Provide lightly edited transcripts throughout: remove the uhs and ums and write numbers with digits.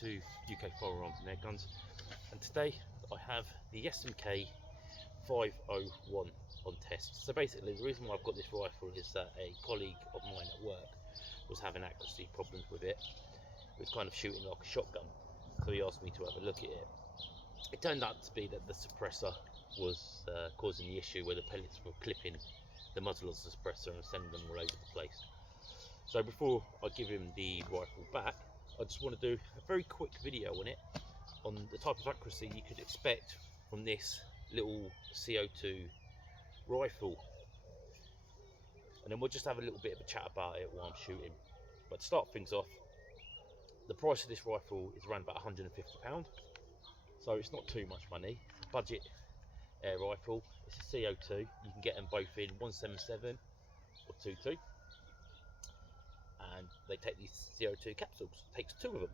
to UK Firearms and Air Guns, and today I have the SMK 501 on test. So basically the reason why I've got this rifle is that a colleague of mine at work was having accuracy problems with it. It was kind of shooting like a shotgun, so he asked me to have a look at it. It turned out to be that the suppressor was causing the issue where the pellets were clipping the muzzle of the suppressor and sending them all over the place. So before I give him the rifle back, I just want to do a very quick video on it, on the type of accuracy you could expect from this little CO2 rifle, and then we'll just have a little bit of a chat about it while I'm shooting. But to start things off, the price of this rifle is around about £150, so it's not too much money. It's a budget air rifle. It's a CO2. You can get them both in 177 or 22, and they take these CO2 capsules. It takes two of them.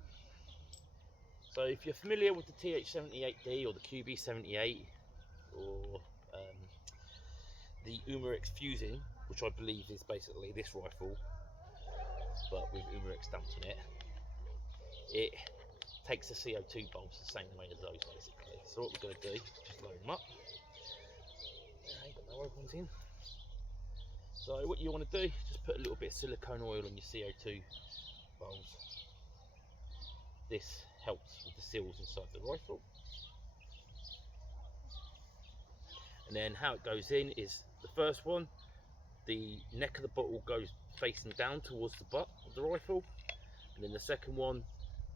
So if you're familiar with the TH78D or the QB78 or the Umarex Fusing, which I believe is basically this rifle but with Umarex stamped on it, it takes the CO2 bulbs the same way as those basically. So what we're going to do is just load them up. I ain't got no opens in. So what you want to do, just put a little bit of silicone oil on your CO2 bulbs. This helps with the seals inside the rifle. And then how it goes in is, the first one, the neck of the bottle goes facing down towards the butt of the rifle, and then the second one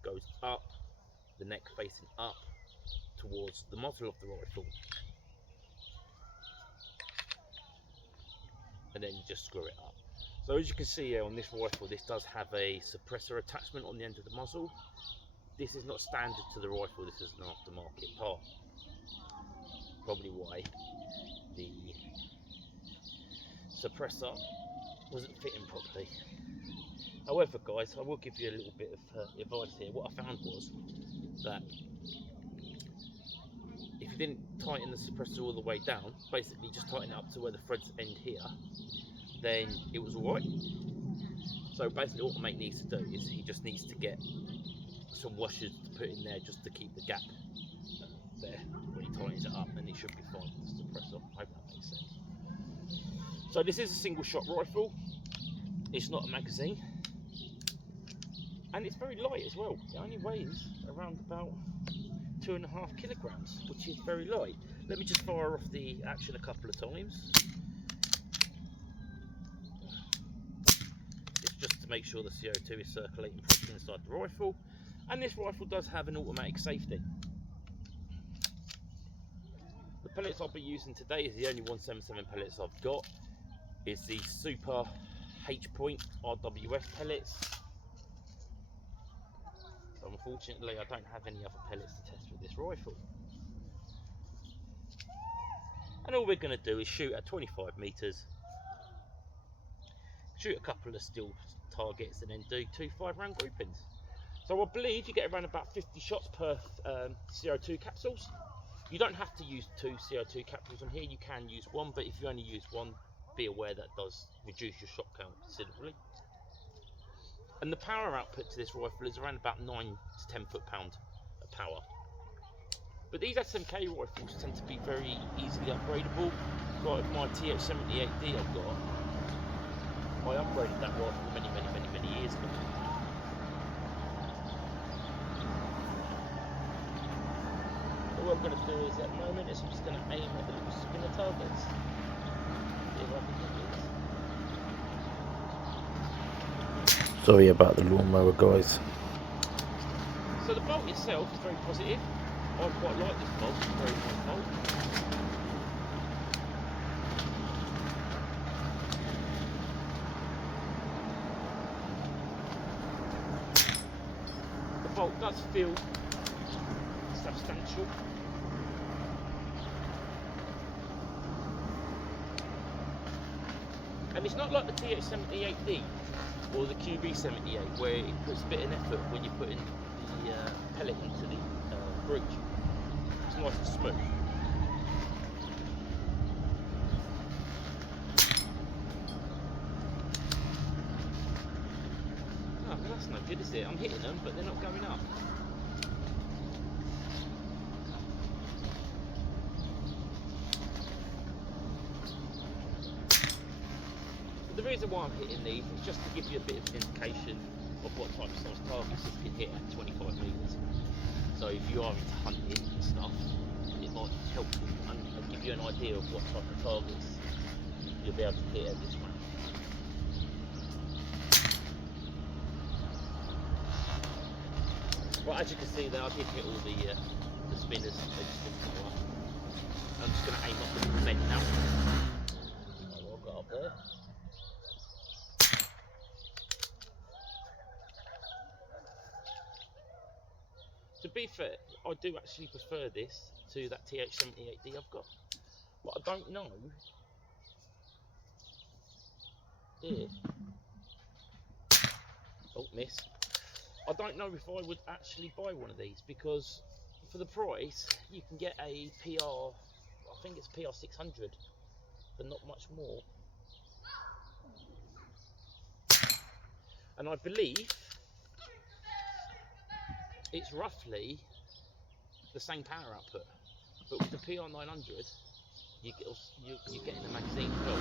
goes up, the neck facing up towards the muzzle of the rifle, and then you just screw it up. So as you can see here on this rifle, this does have a suppressor attachment on the end of the muzzle. This is not standard to the rifle, this is an aftermarket part. Probably why the suppressor wasn't fitting properly. However guys, I will give you a little bit of advice here. What I found was that if you didn't tighten the suppressor all the way down, basically just tighten it up to where the threads end here, then it was alright. So basically what the mate needs to do is he just needs to get some washers to put in there just to keep the gap there when he tightens it up, and it should be fine with the suppressor. I hope that makes sense. So this is a single shot rifle, it's not a magazine, and it's very light as well. It only weighs around about 2.5 kilograms, which is very light. Let me just fire off the action a couple of times. It's just to make sure the CO2 is circulating properly inside the rifle. And this rifle does have an automatic safety. The pellets I'll be using today is the only 177 pellets I've got. Is the Super H-Point RWF pellets. So unfortunately I don't have any other pellets to test with this rifle. And all we're going to do is shoot at 25 metres, shoot a couple of still targets, and then do 2 5-round groupings. So I believe you get around about 50 shots per CO2 capsules. You don't have to use 2 CO2 capsules on here, you can use 1, but if you only use 1, be aware that does reduce your shot count considerably. And the power output to this rifle is around about 9 to 10 foot-pound of power. But these SMK rifles tend to be very easily upgradable. Like my TH78D I've got, I upgraded that rifle many years ago. So what I'm going to do is, at the moment, is I'm just going to aim at the little spinner targets. See if I can get this. Sorry about the lawnmower, guys. So the bolt itself is very positive. I quite like this bolt, it's a very nice bolt. The bolt does feel substantial. And it's not like the TH78D or the QB78 where it puts a bit of effort when you're putting the pellet into the breech. It's nice and smooth. Oh, well, that's no good, is it? I'm hitting them, but they're not going up. reason why I'm hitting these is just to give you a bit of an indication of what type of size targets you can hit at 25 metres. So if you are into hunting and stuff, it might help you and give you an idea of what type of targets you'll be able to hit at this range. Well, as you can see there, I did hit all the spinners. I'm just going to aim up the vent now. I'll go up there. To be fair, I do actually prefer this to that TH78D I've got. But I don't know. Here. Oh, miss. I don't know if I would actually buy one of these, because for the price you can get a PR, I think it's PR 600 for not much more. And I believe it's roughly the same power output, but with the PR 900 you're getting the magazine as well.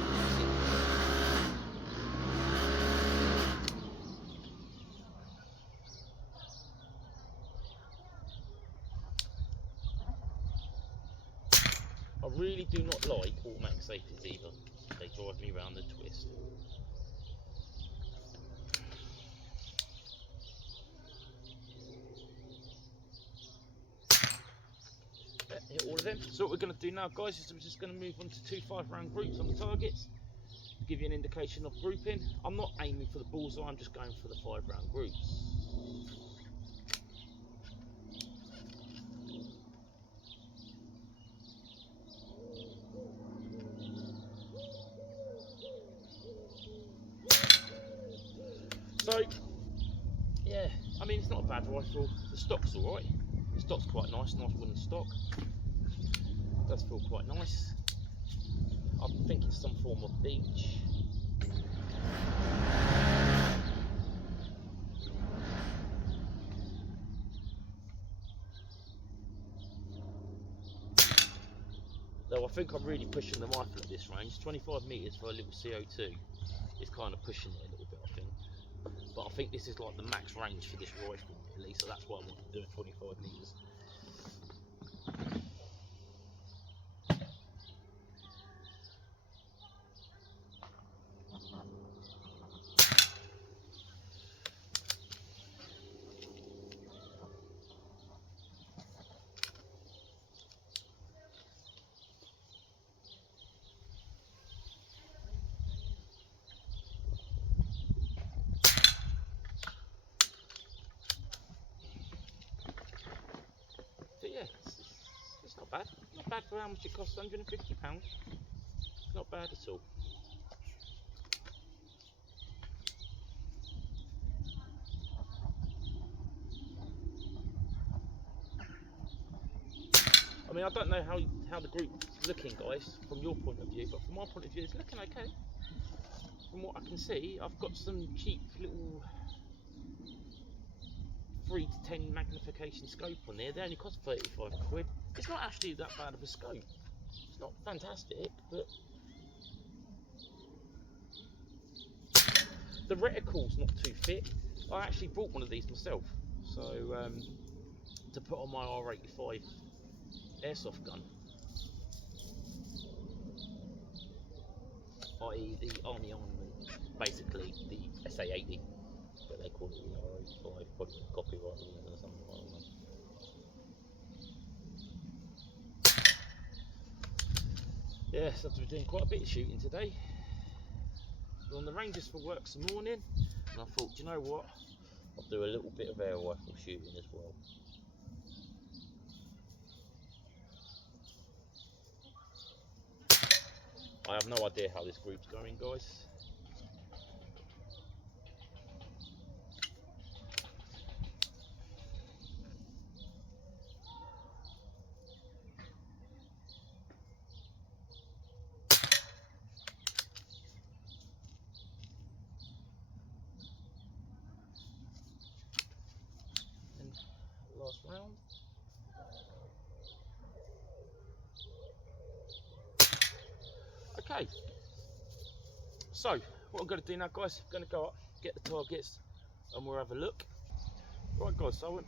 I really do not like automatic safeties either. They drive me around the twist. Hit all of them. So what we're going to do now, guys, is we're just going to move on to 2 5-round groups on the targets. Give you an indication of grouping. I'm not aiming for the bullseye, I'm just going for the 5-round groups. So, yeah, I mean, it's not a bad rifle. The stock's alright. The stock's quite nice wooden stock. It does feel quite nice. I think it's some form of beech. Though I think I'm really pushing the rifle at this range. 25 metres for a little CO2 is kind of pushing it a little bit, I think. But I think this is like the max range for this rifle, really, so that's why I want to do it 25 metres. So yeah, it's not bad. Not bad for how much it costs, £150. Not bad at all. I mean, I don't know how the group's looking, guys, from your point of view, but from my point of view, it's looking okay. From what I can see, I've got some cheap little 3 to 10 magnification scope on there. They only cost 35 quid. It's not actually that bad of a scope. It's not fantastic, but the reticle's not too fit. I actually bought one of these myself, so to put on my R85 airsoft gun, i.e. the Army Armament, basically the SA80, but they call it the R85, probably copyright or something, I don't know. Yeah, so we're doing quite a bit of shooting today. We're on the ranges for work some morning, and I thought, do you know what? I'll do a little bit of air rifle shooting as well. I have no idea how this group's going, guys. And last round. Okay, so what I'm going to do now, guys, I'm going to go up, get the targets, and we'll have a look. Right, guys, so I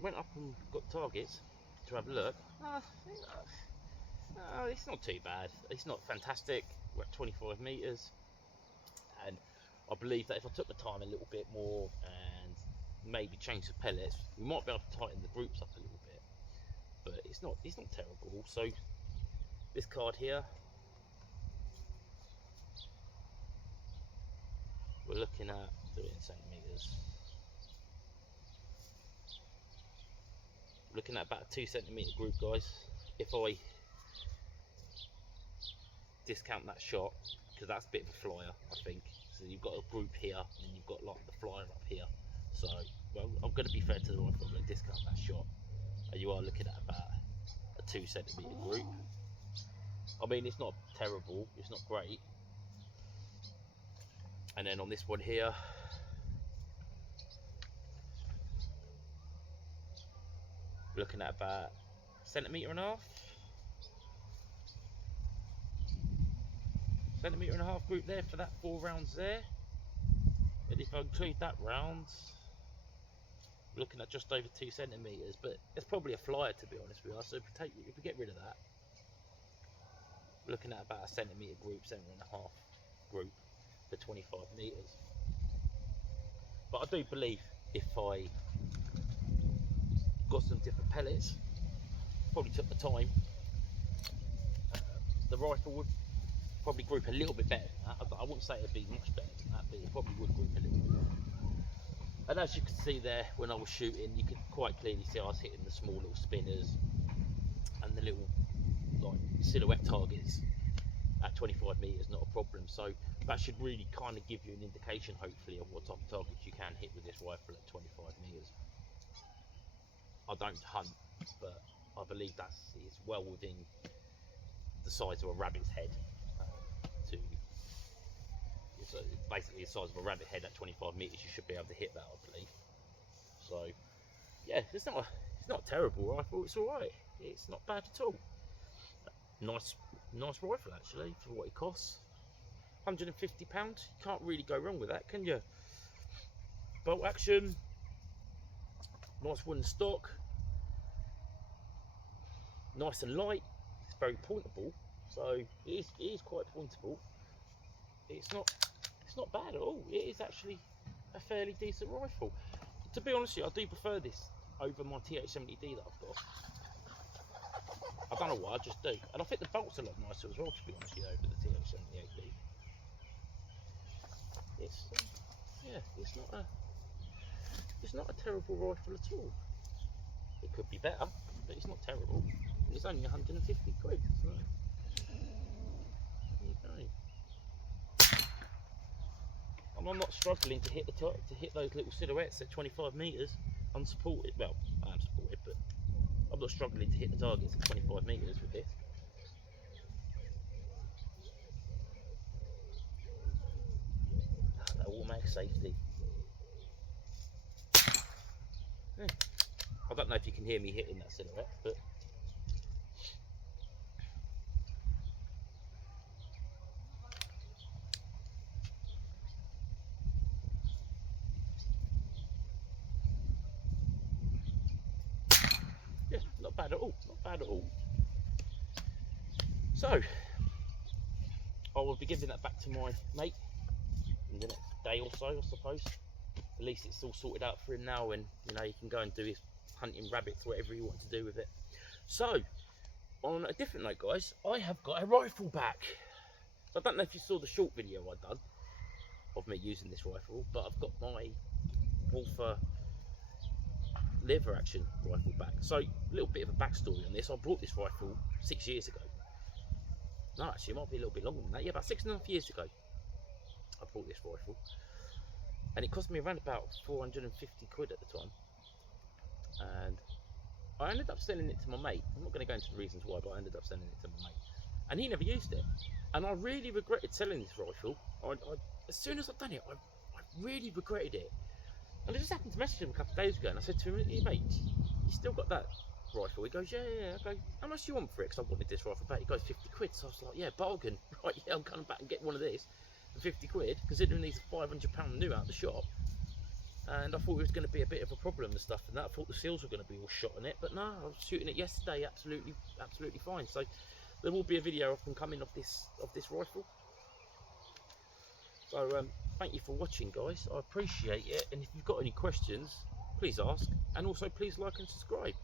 went up and got targets to have a look. It's not too bad. It's not fantastic. We're at 25 metres, and I believe that if I took the time a little bit more and maybe change the pellets, we might be able to tighten the groups up a little bit. But it's not terrible. So this card here, we're looking at, do it in centimetres, looking at about a 2 centimetre group, guys. If I discount that shot, because that's a bit of a flyer, I think. So you've got a group here, and you've got like the flyer up here. So, well, I'm going to be fair to the rifle, I'm going to discount that shot, and you are looking at about a 2 centimetre group. I mean, it's not terrible, it's not great. And then on this one here, we're looking at about a centimetre and a half. Centimetre and a half group there for that 4 rounds there. And if I include that round, we're looking at just over 2 centimetres, but it's probably a flyer, to be honest with you. So if we get rid of that, we're looking at about a centimetre group, centimetre and a half group for 25 metres. But I do believe if I got some different pellets, probably took the time, the rifle would probably group a little bit better than that. I wouldn't say it'd be much better than that, but it probably would group a little bit better. And as you can see there, when I was shooting, you could quite clearly see I was hitting the small little spinners and the little like silhouette targets at 25 metres, not a problem. So that should really kind of give you an indication, hopefully, of what type of targets you can hit with this rifle at 25 metres. I don't hunt, but I believe it's well within the size of a rabbit's head. It's basically the size of a rabbit head at 25 metres. You should be able to hit that, I believe. So yeah, it's not a terrible rifle. It's all right. It's not bad at all. Nice rifle actually for what it costs. £150. You can't really go wrong with that, can you? Bolt action. Nice wooden stock. Nice and light. It's very pointable, so it is quite pointable. It's not bad at all. It is actually a fairly decent rifle. To be honest with you, I do prefer this over my TH70D that I've got. I don't know why, I just do. And I think the bolt's a lot nicer as well, to be honest with you, over the TH78D. It's not a terrible rifle at all. It could be better, but it's not terrible. And it's only 150 quid. So there you go. And I'm not struggling to hit those little silhouettes at 25 metres unsupported. Well, I am supported, but I'm not struggling to hit the targets at 25 metres with this. That automatic safety. Yeah. I don't know if you can hear me hitting that silhouette, but yeah, not bad at all. Not bad at all. So I will be giving that back to my mate in the next day or so, I suppose. At least it's all sorted out for him now, and you know, he can go and do his hunting rabbits, whatever he wants to do with it. So on a different note, guys, I have got a rifle back. I don't know if you saw the short video I done of me using this rifle, but I've got my Wolfer lever action rifle back. So a little bit of a backstory on this. I bought this rifle 6 years ago. No, actually it might be a little bit longer than that. Yeah, about 6.5 years ago I bought this rifle, and it cost me around about 450 quid at the time. And I ended up selling it to my mate. I'm not going to go into the reasons why, but I ended up selling it to my mate, and he never used it. And I really regretted selling this rifle. As soon as I'd done it, I really regretted it. And I just happened to message him a couple of days ago, and I said to him, hey mate, you still got that rifle? He goes, yeah. I go, how much do you want for it? Because I wanted this rifle back. He goes, 50 quid. So I was like, yeah, bargain. Right, yeah, I'm coming back and get one of this. for 50 quid, considering these are £500 new out the shop. And I thought it was going to be a bit of a problem and stuff, and that I thought the seals were going to be all shot on it, but no, I was shooting it yesterday absolutely fine. So there will be a video of them coming of this rifle. So thank you for watching, guys. I appreciate it, and if you've got any questions, please ask, and also please like and subscribe.